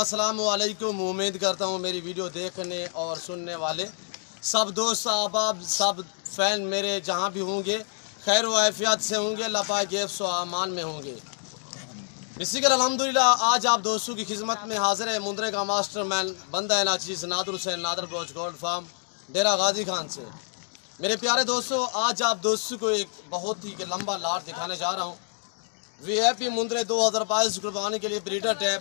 अस्सलाम वालेकुम। उम्मीद करता हूँ मेरी वीडियो देखने और सुनने वाले सब दोस्त अहबाब सब फ़ैन मेरे जहाँ भी होंगे खैर व आफियत से होंगे, अल्लाह पाक हिफ्ज़ व अमान में होंगे। इसी कर अल्हम्दुलिल्लाह आज आप दोस्तों की खिदमत में हाजिर है मुंद्रे का मास्टर मैन बंदा नाचीज़ नादर हुसैन नादर ब्रोच गोल्ड फार्म डेरा गाजी खान से। मेरे प्यारे दोस्तों, आज आप दोस्तों को एक बहुत ही लंबा लाट दिखाने जा रहा हूँ। VIP मुंद्रे 2022 कुर्बानी के लिए ब्रीडर टैप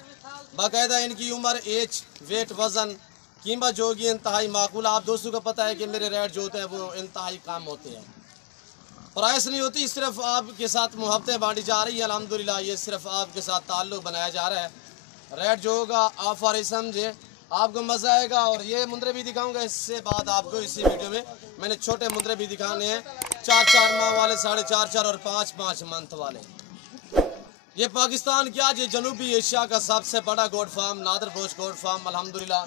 बाकायदा इनकी उम्र, एज, वेट, वज़न, कीमत जो होगी इंतहाई माकूल। आप दोस्तों को पता है कि मेरे रेट जो होते हैं वो इंतहाई काम होते हैं, प्राइस नहीं होती, सिर्फ आपके साथ मोहब्बतें बांटी जा रही है। अल्हम्दुलिल्लाह ये सिर्फ आपके साथ ताल्लुक़ बनाया जा रहा है। रेट जो होगा आप फॉर समझे, आपको मज़ा आएगा। और ये मुंद्रे भी दिखाऊंगा, इससे बाद आपको इसी वीडियो में मैंने छोटे मुंद्रे भी दिखाने हैं, 4-4 माह वाले, 4.5 और 5-5 मंथ वाले। ये पाकिस्तान क्या, ये जनूबी एशिया का सबसे बड़ा गोड फार्म नादर ब्रोच गोड फार्म अल्हम्दुलिल्लाह,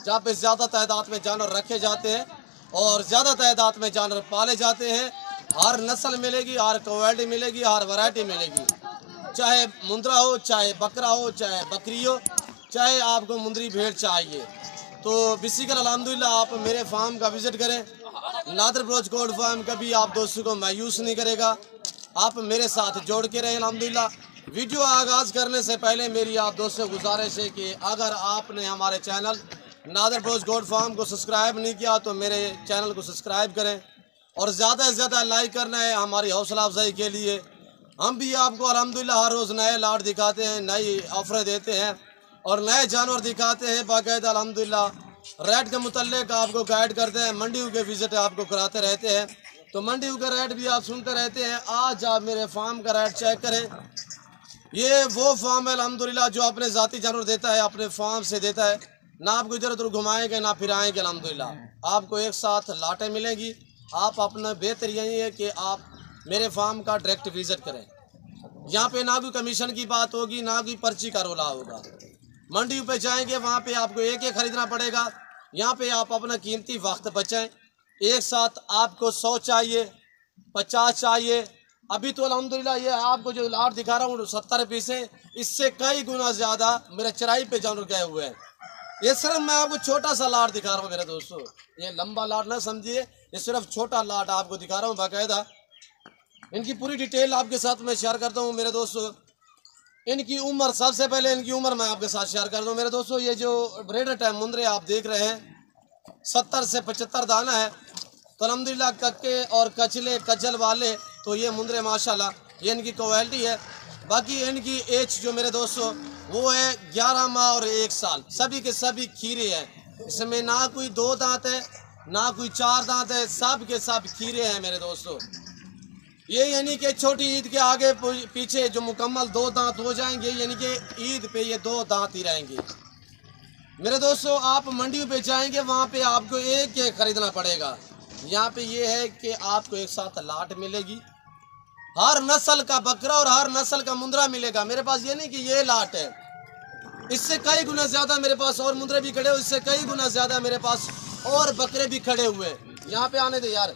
जहाँ पे ज़्यादा तादाद में जानवर रखे जाते हैं और ज़्यादा तादाद में जानवर पाले जाते हैं। हर नस्ल मिलेगी, हर क्वालिटी मिलेगी, हर वैरायटी मिलेगी, चाहे मुंद्रा हो, चाहे बकरा हो, चाहे बकरी हो, चाहे आपको मुंद्री भेड़ चाहिए। तो बेसिकल अल्हम्दुलिल्लाह आप मेरे फार्म का विज़िट करें। नादर ब्रोच गोड फार्म कभी आप दोस्तों को मायूस नहीं करेगा, आप मेरे साथ जोड़ के रहें। अल्हम्दुलिल्लाह वीडियो आगाज़ करने से पहले मेरी आप दोस्तों से गुजारिश है कि अगर आपने हमारे चैनल नादर ब्रोच गोड फार्म को सब्सक्राइब नहीं किया तो मेरे चैनल को सब्सक्राइब करें और ज़्यादा से ज़्यादा लाइक करना है हमारी हौसला अफजाई के लिए। हम भी आपको अल्हम्दुलिल्लाह हर रोज़ नए लाट दिखाते हैं, नई ऑफरें देते हैं और नए जानवर दिखाते हैं बाकायदा। अल्हम्दुलिल्लाह रेट के मुतल्लिक आपको गाइड करते हैं, मंडियों के विज़िट आपको कराते रहते हैं, तो मंडियों का रेट भी आप सुनते रहते हैं। आज आप मेरे फार्म का रेट चेक करें। ये वो फार्म है अल्हम्दुलिल्लाह जो अपने ज़ाती जानवर देता है, अपने फार्म से देता है, ना आपको इधर उधर घुमाएंगे ना फिराएंगे। अल्हम्दुलिल्लाह आपको एक साथ लाटें मिलेंगी। आप अपना बेहतर यही है कि आप मेरे फार्म का डायरेक्ट विज़िट करें। यहाँ पे ना कोई कमीशन की बात होगी, ना कोई पर्ची का रोला होगा। मंडी पे जाएंगे वहाँ पे आपको एक एक खरीदना पड़ेगा। यहाँ पे आप अपना कीमती वक्त बचाएं। एक साथ आपको 100 चाहिए, 50 चाहिए। अभी तो अल्हम्दुलिल्लाह ये आपको जो लाट दिखा रहा हूँ 70 पीस है, इससे कई गुना ज़्यादा मेरे चराई पे जानवर गए हुए हैं। ये सिर्फ मैं आपको छोटा सा लाट दिखा रहा हूँ मेरे दोस्तों, ये लंबा लाट ना समझिए, ये सिर्फ छोटा लाट आपको दिखा रहा हूँ। बाकायदा इनकी पूरी डिटेल आपके साथ मैं शेयर करता हूँ मेरे दोस्तों। इनकी उम्र, सबसे पहले इनकी उम्र मैं आपके साथ शेयर कर दूँ मेरे दोस्तों। ये जो ब्रीडर टाइम मुंद्रे आप देख रहे हैं 70 से 75 दाना है, तो अल्हम्दुलिल्लाह कक्के और कचले कचल वाले तो ये मुंद्रे माशाल्लाह ये इनकी क्वालिटी है। बाकी इनकी एज जो मेरे दोस्तों वो है 11 माह और 1 साल, सभी के सभी खीरे हैं। इसमें ना कोई 2 दांत है ना कोई 4 दांत है, सब के सब खीरे हैं मेरे दोस्तों। ये यानी कि छोटी ईद के आगे पीछे जो मुकम्मल 2 दांत हो जाएंगे, यानी कि ईद पे ये 2 दांत ही रहेंगे मेरे दोस्तों। आप मंडियों पे जाएंगे वहाँ पे आपको एक एक खरीदना पड़ेगा। यहाँ पे ये है कि आपको एक साथ लाट मिलेगी, हर नस्ल का बकरा और हर नस्ल का मुंद्रा मिलेगा मेरे पास। ये नहीं कि ये लाट है, इससे कई गुना ज़्यादा मेरे पास और मुंद्रे भी खड़े हुए, इससे कई गुना ज़्यादा मेरे पास और बकरे भी खड़े हुए हैं। यहाँ पे आने दे यार,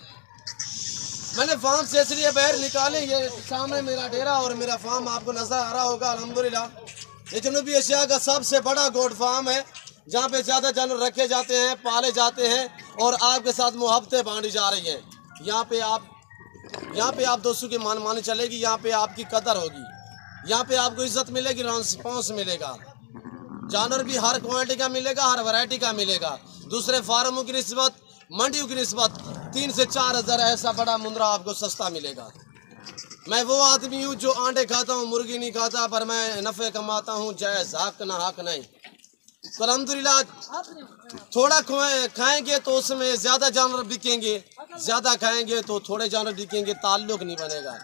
मैंने फार्म से इसलिए बाहर निकाले, ये सामने मेरा डेरा और मेरा फार्म आपको नजर आ रहा होगा। अल्हम्दुलिल्लाह ये जनूबी एशिया का सबसे बड़ा गोड फार्म है, जहाँ पे ज़्यादा जानवर रखे जाते हैं, पाले जाते हैं और आपके साथ मोहब्बतें बांटी जा रही हैं। यहाँ पे आप दोस्तों की मान मानी चलेगी, यहाँ पे आपकी कदर होगी, यहाँ पे आपको इज्जत मिलेगी, रिस्पॉन्स मिलेगा। जानवर भी हर क्वालिटी का मिलेगा, हर वैरायटी का मिलेगा। दूसरे फार्मों की निस्बत, मंडियों की निस्बत 3 से 4 हज़ार ऐसा बड़ा मुंद्रा आपको सस्ता मिलेगा। मैं वो आदमी हूँ जो आंडे खाता हूँ, मुर्गी नहीं खाता, पर मैं नफ़े कमाता हूँ, जायज़ हक ना हक नहीं। तो अल्हम्दुलिल्लाह थोड़ा खाएंगे तो उसमें ज़्यादा जानवर बिकेंगे, ज़्यादा खाएंगे तो थोड़े जानवर बिकेंगे, ताल्लुक़ नहीं बनेगा।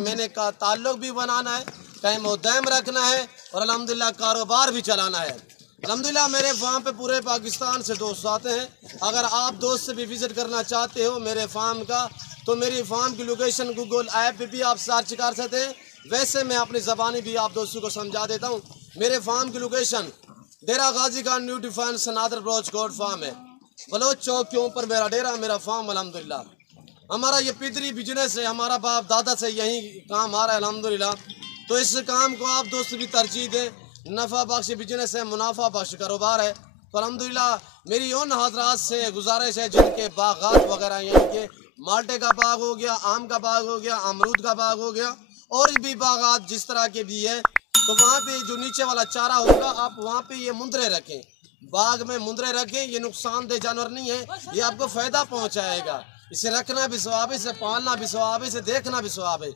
मैंने कहा ताल्लुक़ भी बनाना है, कहीं मुद्दाम रखना है और अल्हम्दुलिल्लाह कारोबार भी चलाना है। अल्हम्दुलिल्लाह मेरे फार्म पे पूरे पाकिस्तान से दोस्त आते हैं। अगर आप दोस्त से भी विज़िट करना चाहते हो मेरे फार्म का, तो मेरी फार्म की लोकेशन गूगल ऐप पे भी आप सर्च कर सकते हैं। वैसे मैं अपनी ज़बानी भी आप दोस्तों को समझा देता हूँ। मेरे फार्म की location Dera Ghazi Khan new defence Nadir ब्रोच गोड फार्म है, बलोच चौक के ऊपर मेरा डेरा, मेरा फार्म। अल्हम्दुलिल्लाह हमारा ये पितरी बिजनेस है, हमारा बाप दादा से यही काम आ रहा है अल्हम्दुलिल्लाह। तो इस काम को आप दोस्त भी तरजीह दें। नफ़ा बख्श बिजनेस है, मुनाफा बख्श कारोबार है। तो अल्हम्दुलिल्लाह मेरी उन हजरात से गुजारिश है जिनके बागात वगैरह यानी कि माल्टे का बाग हो गया, आम का बाग हो गया, अमरूद का बाग हो गया और भी बागात जिस तरह के भी है, तो वहाँ पे जो नीचे वाला चारा होगा आप वहाँ पे ये मुंदरे रखें, बाग में मुंदरे रखें। ये नुकसानदेह जानवर नहीं है, ये आपको फ़ायदा पहुँचाएगा। इसे रखना भी सवाब है, इसे पालना भी सवाब है, इसे देखना भी सवाब है।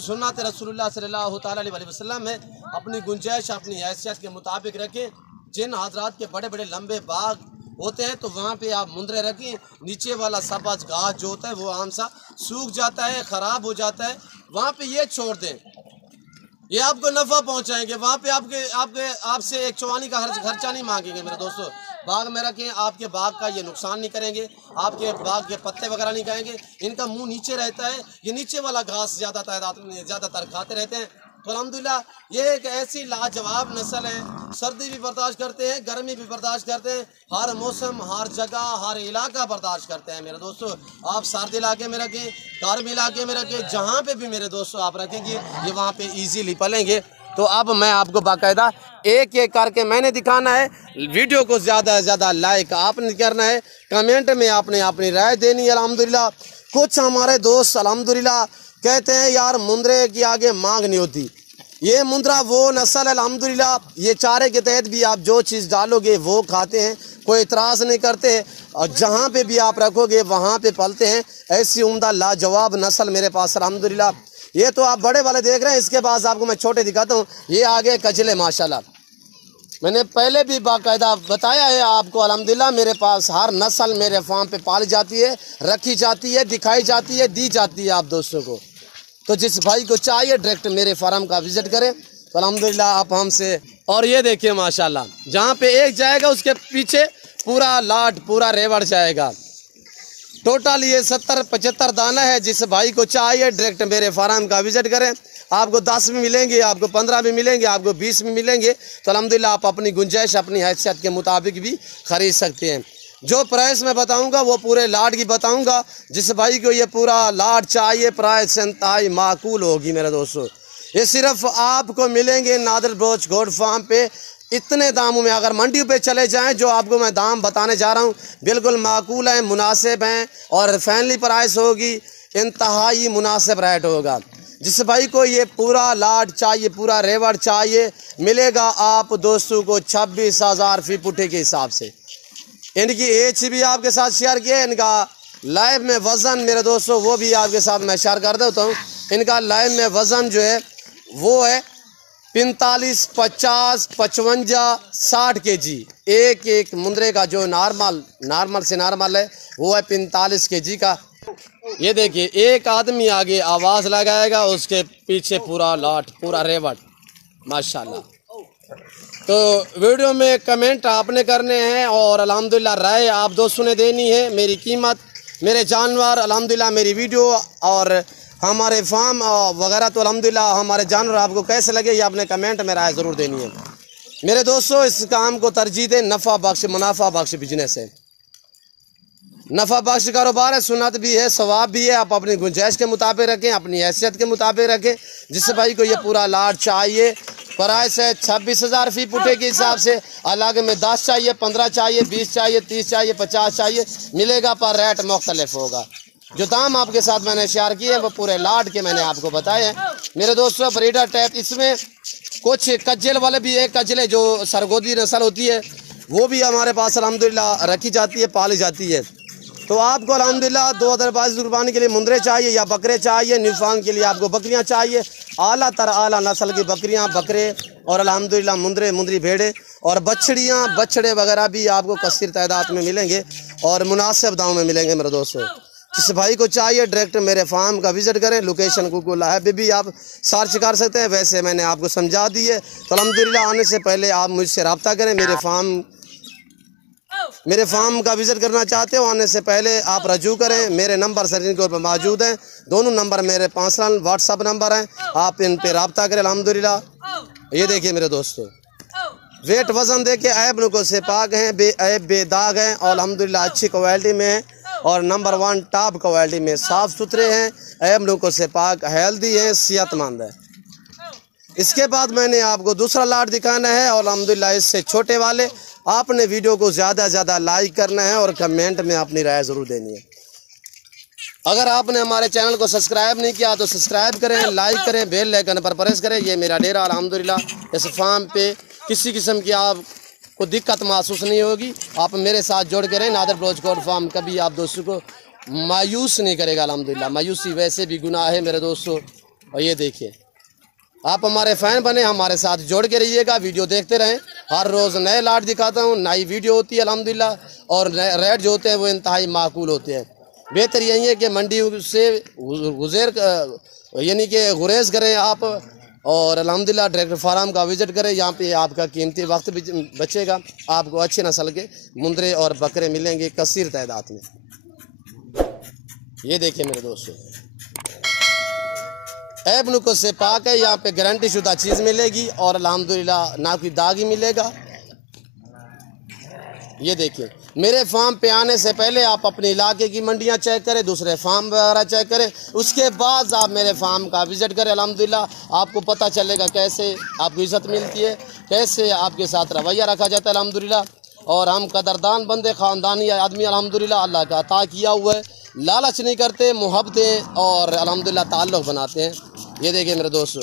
सुन्नत रसूलुल्लाह सल्लल्लाहु अलैहि वसल्लम है। अपनी गुंजाइश अपनी हैसियत के मुताबिक रखें। जिन हजरात के बड़े बड़े लंबे बाग होते हैं तो वहाँ पे आप मुंदरे रखें। नीचे वाला सब्ज़ घास जो होता है वो आम सा सूख जाता है, ख़राब हो जाता है, वहाँ पे ये छोड़ दें, ये आपको नफ़ा पहुँचाएंगे। वहाँ पे आपसे एक चवानी का खर्चा नहीं मांगेंगे मेरे दोस्तों। बाग में रखें, आपके बाग का ये नुकसान नहीं करेंगे, आपके बाग के पत्ते वगैरह नहीं खाएंगे। इनका मुंह नीचे रहता है, ये नीचे वाला घास ज़्यादातर खाते रहते हैं। तो अल्हम्दुलिल्लाह ये एक ऐसी लाजवाब नस्ल है, सर्दी भी बर्दाश्त करते हैं, गर्मी भी बर्दाश्त करते हैं, हर मौसम, हर जगह, हर इलाका बर्दाश्त करते हैं मेरे दोस्तों। आप सर्द इलाके में रखें, गर्म इलाके में रखें, जहाँ पे भी मेरे दोस्तों आप रखेंगे ये वहाँ पे इजीली पलेंगे। तो अब मैं आपको बाकायदा एक एक करके मैंने दिखाना है। वीडियो को ज़्यादा से ज़्यादा लाइक आपने करना है, कमेंट में आपने अपनी राय देनी है। अल्हम्दुलिल्लाह कुछ हमारे दोस्त अल्हम्दुलिल्लाह कहते हैं यार मुंदरे की आगे मांग नहीं होती। ये मुंदरा वो नस्ल है अल्हम्दुलिल्लाह, ये चारे के तहत भी आप जो चीज़ डालोगे वो खाते हैं, कोई इतराज़ नहीं करते और जहाँ पे भी आप रखोगे वहाँ पे पलते हैं। ऐसी उम्दा लाजवाब नस्ल मेरे पास अल्हम्दुलिल्लाह। ये तो आप बड़े वाले देख रहे हैं, इसके पास आपको मैं छोटे दिखाता हूँ। ये आगे कचले माशाल्लाह, मैंने पहले भी बाकायदा बताया है आपको। अल्हम्दुलिल्लाह मेरे पास हर नस्ल मेरे फार्म पे पाली जाती है, रखी जाती है, दिखाई जाती है, दी जाती है आप दोस्तों को। तो जिस भाई को चाहिए डायरेक्ट मेरे फार्म का विज़िट करें। तो अल्हम्दुलिल्लाह आप हमसे, और ये देखिए माशाल्लाह जहाँ पे एक जाएगा उसके पीछे पूरा लाट पूरा रेवड़ जाएगा। टोटल ये 70-75 दाना है। जिस भाई को चाहिए डायरेक्ट मेरे फार्म का विज़िट करें। आपको 10 भी मिलेंगे, आपको 15 भी मिलेंगे, आपको 20 भी मिलेंगे। तो अल्हम्दुलिल्लाह आप अपनी गुंजाइश अपनी हैसियत के मुताबिक भी ख़रीद सकते हैं। जो प्राइस मैं बताऊंगा वो पूरे लाट की बताऊंगा। जिस भाई को ये पूरा लाट चाहिए प्राइस इंतहाई माकूल होगी मेरे दोस्तों। ये सिर्फ आपको मिलेंगे नादिर बलोच गोट फार्म पे इतने दामों में। अगर मंडी पे चले जाएं जो आपको मैं दाम बताने जा रहा हूँ बिल्कुल माकूल हैं, मुनासिब हैं और फैमिली प्राइस होगी, इंतहाई मुनासिब रेट होगा। जिस भाई को ये पूरा लाट चाहिए, पूरा रेवड़ चाहिए, मिलेगा आप दोस्तों को 26,000 फी पुट्ठे के हिसाब से। इनकी एज भी आपके साथ शेयर किया, इनका लाइव में वज़न मेरे दोस्तों वो भी आपके साथ मैं शेयर कर देता हूँ। इनका लाइव में वज़न जो है वो है 45, 50, 55, 60 kg। एक मुंदरे का जो नॉर्मल से नॉर्मल है वो है 45 kg का। ये देखिए एक आदमी आगे आवाज़ लगाएगा, उसके पीछे पूरा लाट पूरा रेवड़ माशाल्लाह। तो वीडियो में कमेंट आपने करने हैं और अल्हम्दुलिल्लाह राय आप दोस्तों ने देनी है। मेरी कीमत, मेरे जानवर, अल्हम्दुलिल्लाह मेरी वीडियो और हमारे फार्म वगैरह, तो अल्हम्दुलिल्लाह हमारे जानवर आपको कैसे लगे ये आपने कमेंट में राय ज़रूर देनी है मेरे दोस्तों। इस काम को तरजीह दें, नफ़ा बख्श मुनाफा बख्श बिजनेस है, नफ़ा बख्श कारोबार है, सुन्नत भी है, सवाब भी है। आप अपनी गुंजाइश के मुताबिक रखें, अपनी हैसियत के मुताबिक रखें। जिस भाई को ये पूरा लाट चाहिए प्राइस है 26,000 फी पुट्ठे के हिसाब से। अलग में 10 चाहिए, 15 चाहिए, 20 चाहिए, 30 चाहिए, 50 चाहिए, मिलेगा पर रेट मुख्तलिफ होगा। जो दाम आपके साथ मैंने शेयर किए वो पूरे लाट के मैंने आपको बताए हैं मेरे दोस्तों। ब्रीडर टाइप इसमें कुछ कज्जल वाले भी हैं, कज्जले जो सरगोदी नस्ल होती है वो भी हमारे पास अल्हम्दुलिल्लाह रखी जाती है, पाली जाती है। तो आपको अल्हम्दुलिल्लाह 2022 कुर्बानी के लिए मुंदरे चाहिए या बकरे चाहिए, न्यूफाउंड के लिए आपको बकरियां चाहिए, आला तर आला नस्ल की बकरियां, बकरे और अल्हम्दुलिल्लाह मुंदरी भेड़े और बछड़े वगैरह भी आपको कसीर तादाद में मिलेंगे और मुनासिब दामों में मिलेंगे मेरे दोस्तों। जिस भाई को चाहिए डायरेक्ट मेरे फार्म का विज़िट करें। लोकेशन गूगल ऐप भी आप सर्च कर सकते हैं, वैसे मैंने आपको समझा दी है। तो अल्हम्दुलिल्लाह आने से पहले आप मुझसे रब्ता करें। मेरे फार्म का विज़िट करना चाहते हो आने से पहले आप रजू करें। मेरे नंबर स्क्रीन पर मौजूद हैं, दोनों नंबर मेरे पर्सनल व्हाट्सअप नंबर हैं, आप इन पे रब्ता करें। अल्हम्दुलिल्लाह ये देखिए मेरे दोस्तों वेट वज़न देखे ऐब नुको से पाक हैं, बेऐब बेदाग हैं और अल्हम्दुलिल्लाह अच्छी क्वालिटी में हैं और नंबर 1 टॉप क्वालिटी में साफ़ सुथरे हैं, ऐब नुको से पाक, हेल्दी हैं, सेहतमंद है। इसके बाद मैंने आपको दूसरा लाट दिखाना है और अल्हम्दुलिल्लाह इससे छोटे वाले। आपने वीडियो को ज़्यादा से ज़्यादा लाइक करना है और कमेंट में अपनी राय ज़रूर देनी है। अगर आपने हमारे चैनल को सब्सक्राइब नहीं किया तो सब्सक्राइब करें, लाइक करें, बेल आइकन पर प्रेस करें। ये मेरा डेरा अल्हम्दुलिल्लाह। इस फार्म पे किसी किस्म की आपको दिक्कत महसूस नहीं होगी। आप मेरे साथ जोड़ के रहें। नादर बलोच गोट फार्म कभी आप दोस्तों को मायूस नहीं करेगा अल्हम्दुलिल्लाह। मायूसी वैसे भी गुनाह है मेरे दोस्तों। और ये देखिए, आप हमारे फ़ैन बने, हमारे साथ जोड़ के रहिएगा, वीडियो देखते रहें। हर रोज़ नए लाट दिखाता हूँ, नई वीडियो होती है अल्हम्दुलिल्लाह। और रेट जो होते हैं वो इंतहाई माकूल होते हैं। बेहतर यही है कि मंडी से यानी कि गुरेज करें आप और अल्हम्दुलिल्लाह डायरेक्ट फार्म का विज़िट करें। यहाँ पे आपका कीमती वक्त भी बचेगा। आपको अच्छी नस्ल के मुंदरे और बकरे मिलेंगे कसीर तादाद में। ये देखिए मेरे दोस्तों, ऐब नुक्स से पाक है। यहाँ पे गारंटी शुदा चीज़ मिलेगी और अल्हम्दुलिल्लाह ना कोई दाग ही मिलेगा। ये देखिए, मेरे फार्म पे आने से पहले आप अपने इलाके की मंडियाँ चेक करें, दूसरे फार्म वगैरह चेक करें, उसके बाद आप मेरे फार्म का विज़िट करें। अल्हम्दुलिल्लाह आपको पता चलेगा कैसे आपको इज़्ज़त मिलती है, कैसे आपके साथ रवैया रखा जाता है अल्हम्दुलिल्लाह। और हम कदरदान बंदे, ख़ानदानी आदमी अल्हम्दुलिल्लाह, अल्लाह का अता किया हुआ है। लालच नहीं करते, मोहब्बतें और अल्हम्दुलिल्लाह ताल्लुक़ बनाते हैं। ये देखिए मेरे दोस्तों,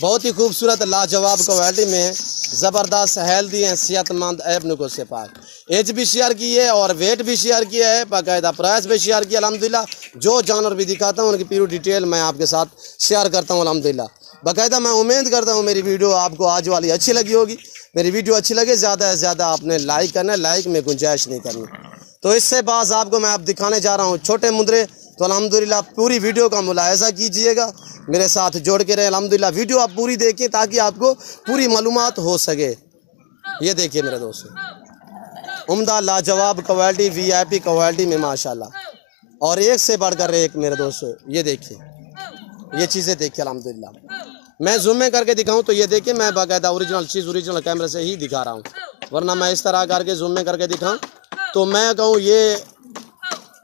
बहुत ही खूबसूरत लाजवाब क्वालिटी में है, ज़बरदस्त हेल्दी हैं, सेहतमंद ऐब नुक्स से पाक। एज भी शेयर की है और वेट भी शेयर किया है, बाकायदा प्राइस भी शेयर किया अल्हम्दुलिल्लाह। जो जानवर भी दिखाता हूँ उनकी पूरी डिटेल मैं आपके साथ शेयर करता हूँ अल्हम्दुलिल्लाह। बाकायदा मैं उम्मीद करता हूँ मेरी वीडियो आपको आज वाली अच्छी लगी होगी। मेरी वीडियो अच्छी लगे ज़्यादा से ज़्यादा आपने लाइक करना है, लाइक में गुंजाइश नहीं करनी। तो इससे बाज़ आपको मैं अब दिखाने जा रहा हूँ छोटे मुंदरे। तो अल्हम्दुलिल्लाह पूरी वीडियो का मुलाहिज़ा कीजिएगा, मेरे साथ जोड़ के रहें अल्हम्दुलिल्लाह। वीडियो आप पूरी देखें ताकि आपको पूरी मालूमात हो सके। ये देखिए मेरे दोस्तों, उम्दा लाजवाब क्वालिटी, VIP क्वालिटी में माशाल्लाह, और एक से बढ़कर एक मेरे दोस्तों। ये देखिए, ये चीज़ें देखिए अल्हम्दुलिल्लाह। मैं जूम में करके दिखाऊं तो ये देखिए, मैं बाकायदा ओरिजिनल चीज़ ओरिजिनल कैमरे से ही दिखा रहा हूँ, वरना मैं इस तरह करके जूम में करके दिखाऊं तो मैं कहूँ ये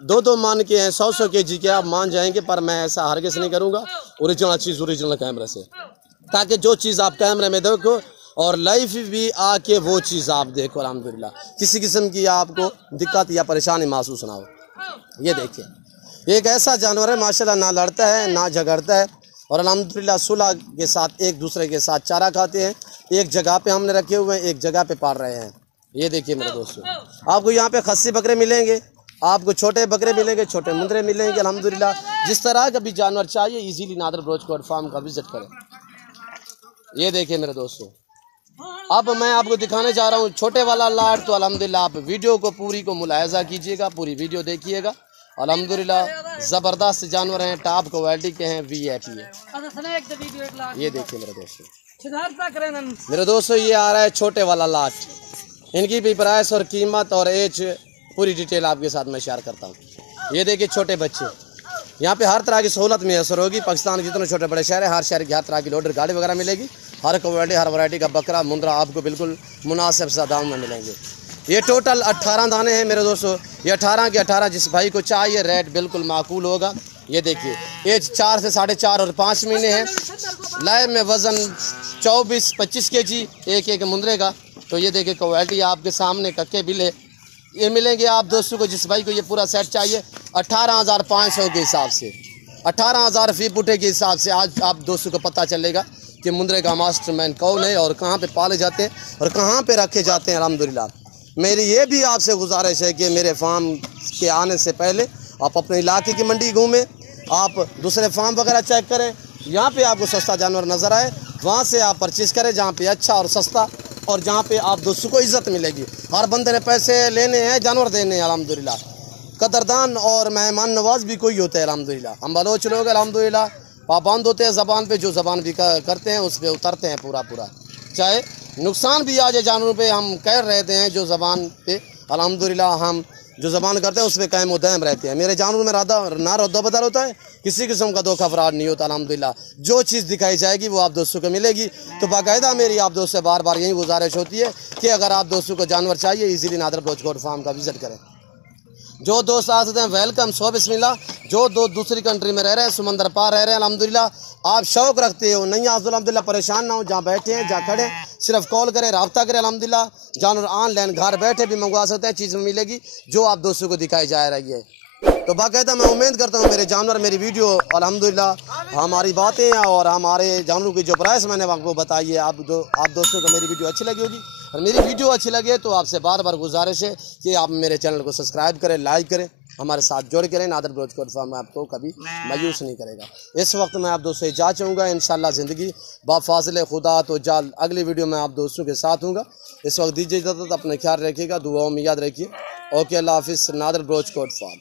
2-2 मान के हैं, 100-100 kg के आप मान जाएंगे। पर मैं ऐसा हरगिज़ नहीं करूँगा, ओरिजिनल चीज़ ओरिजिनल कैमरे से, ताकि जो चीज़ आप कैमरे में देखो और लाइव भी आके वो चीज़ आप देखो अल्हम्दुलिल्लाह, किसी किस्म की आपको दिक्कत या परेशानी महसूस ना हो। ये देखिए, एक ऐसा जानवर है माशाल्लाह, ना लड़ता है ना झगड़ता है और अल्हम्दुलिल्लाह सुलह के साथ एक दूसरे के साथ चारा खाते हैं। एक जगह पे हमने रखे हुए हैं, एक जगह पे पाल रहे हैं। ये देखिए मेरे दोस्तों, आपको यहाँ पे खस्सी बकरे मिलेंगे, आपको छोटे बकरे मिलेंगे, छोटे मुंदरे मिलेंगे अल्हम्दुलिल्लाह। जिस तरह का भी जानवर चाहिए easily Nadir Baloch goat farm का विजिट करें। ये देखिए मेरे दोस्तों, अब मैं आपको दिखाने जा रहा हूँ छोटे वाला लाट। तो अल्हम्दुलिल्लाह आप वीडियो को पूरी को मुलाहिज़ा कीजिएगा, पूरी वीडियो देखिएगा। अल्हम्दुलिल्लाह ज़बरदस्त जानवर हैं, टॉप क्वालिटी के हैं, VIP है। ये देखिए मेरे दोस्तों, ये आ रहा है छोटे वाला लाट। इनकी भी प्राइस और कीमत और एज पूरी डिटेल आपके साथ मैं शेयर करता हूँ। ये देखिए छोटे बच्चे, यहाँ पे हर तरह की सहूलत मैसर होगी। पाकिस्तान के जितने छोटे बड़े शहर है, हर शहर की हर तरह की लोडर गाड़ी वगैरह मिलेगी। हर क्वालिटी हर वैरायटी का बकरा मुंदरा आपको बिल्कुल मुनासिब सा दाम में मिलेंगे। ये टोटल 18 दाने हैं मेरे दोस्तों। ये 18 के 18 जिस भाई को चाहिए रेट बिल्कुल माकूल होगा। ये देखिए, एज 4 से 4.5 और 5 महीने है। लाइव में वज़न 24-25 kg एक मुंदरे का। तो ये देखिए क्वालिटी आपके सामने, कक्के बिले ये मिलेंगे आप दोस्तों को। जिस भाई को ये पूरा सेट चाहिए 18,500 के हिसाब से, 18,000 फी पुटे के हिसाब से आज आप दोस्तों को पता चलेगा कि मुंदरे का मास्टरमैन कौन है और कहाँ पे पाले जाते हैं और कहाँ पे रखे जाते हैं अल्हम्दुलिल्लाह। मेरी ये भी आपसे गुजारिश है कि मेरे फार्म के आने से पहले आप अपने इलाके की मंडी घूमें, आप दूसरे फार्म वगैरह चेक करें। यहाँ पे आपको सस्ता जानवर नज़र आए वहाँ से आप परचेज़ करें, जहाँ पे अच्छा और सस्ता और जहाँ पे आप दोस्तों को इज़्ज़त मिलेगी। हर बंदे ने पैसे लेने हैं, जानवर देने हैं अल्हम्दुलिल्लाह। कदरदान और मेहमान नवाज भी कोई होता है अल्हम्दुलिल्लाह। हम बलोच लोग अल्हम्दुलिल्लाह पाबंद होते हैं ज़बान पे, जो ज़बान भी करते हैं उस पर उतरते हैं पूरा। चाहे नुकसान भी आ जाए जानवरों पे, हम कह रहते हैं जो ज़बान पे अल्हम्दुलिल्लाह हम जो ज़बान करते हैं उस पर कायम उदायम रहते हैं। मेरे जानवरों में ना रद्दा बदल होता है, किसी किस्म का धोखा फराड नहीं होता अल्हम्दुलिल्लाह। जो चीज़ दिखाई जाएगी वो आप दोस्तों को मिलेगी। तो बाकायदा मेरी आप दोस्तों से बार बार यही गुजारिश होती है कि अगर आप दोस्तों को जानवर चाहिए easily Nadir Baloch goat farm का विज़िट करें। जो दोस्त आ सकते हैं वेलकम, सो बिस्मिल्लाह। जो दोस्त दूसरी कंट्री में रह रहे हैं, समंदर पार रह रहे हैं, अल्हम्दुलिल्लाह आप शौक़ रखते हो नहीं आज अल्हम्दुलिल्लाह परेशान ना हो, जहाँ बैठे हैं जहाँ खड़े हैं सिर्फ कॉल करें, रब्ता करें। अल्हम्दुलिल्लाह जानवर ऑनलाइन घर बैठे भी मंगवा सकते हैं, चीज़ मिलेगी जो आप दोस्तों को दिखाई जा रही है। तो बाकायदा मैं उम्मीद करता हूँ मेरे जानवर मेरी वीडियो अल्हम्दुलिल्लाह हमारी बातें और हमारे जानवरों की जो प्राइस मैंने आपको बताई है, आप दोस्तों को मेरी वीडियो अच्छी लगी होगी। और मेरी वीडियो अच्छी लगे तो आपसे बार बार गुजारिश है कि आप मेरे चैनल को सब्सक्राइब करें, लाइक करें, हमारे साथ जुड़ करें। नादर ब्रोच कोट फार्म में आपको कभी मायूस नहीं करेगा। इस वक्त मैं आप दोस्तों से जा चाहूँगा, इंशाल्लाह ज़िंदगी बाफाज़िल खुदा तो जल्द अगली वीडियो में आप दोस्तों के साथ हूँगा। इस वक्त दीजिए इजाज़त, अपने ख्याल रखिएगा, दुआओं में याद रखिए। ओके, अल्लाह हाफिज़। Nadir Baloch goat farm.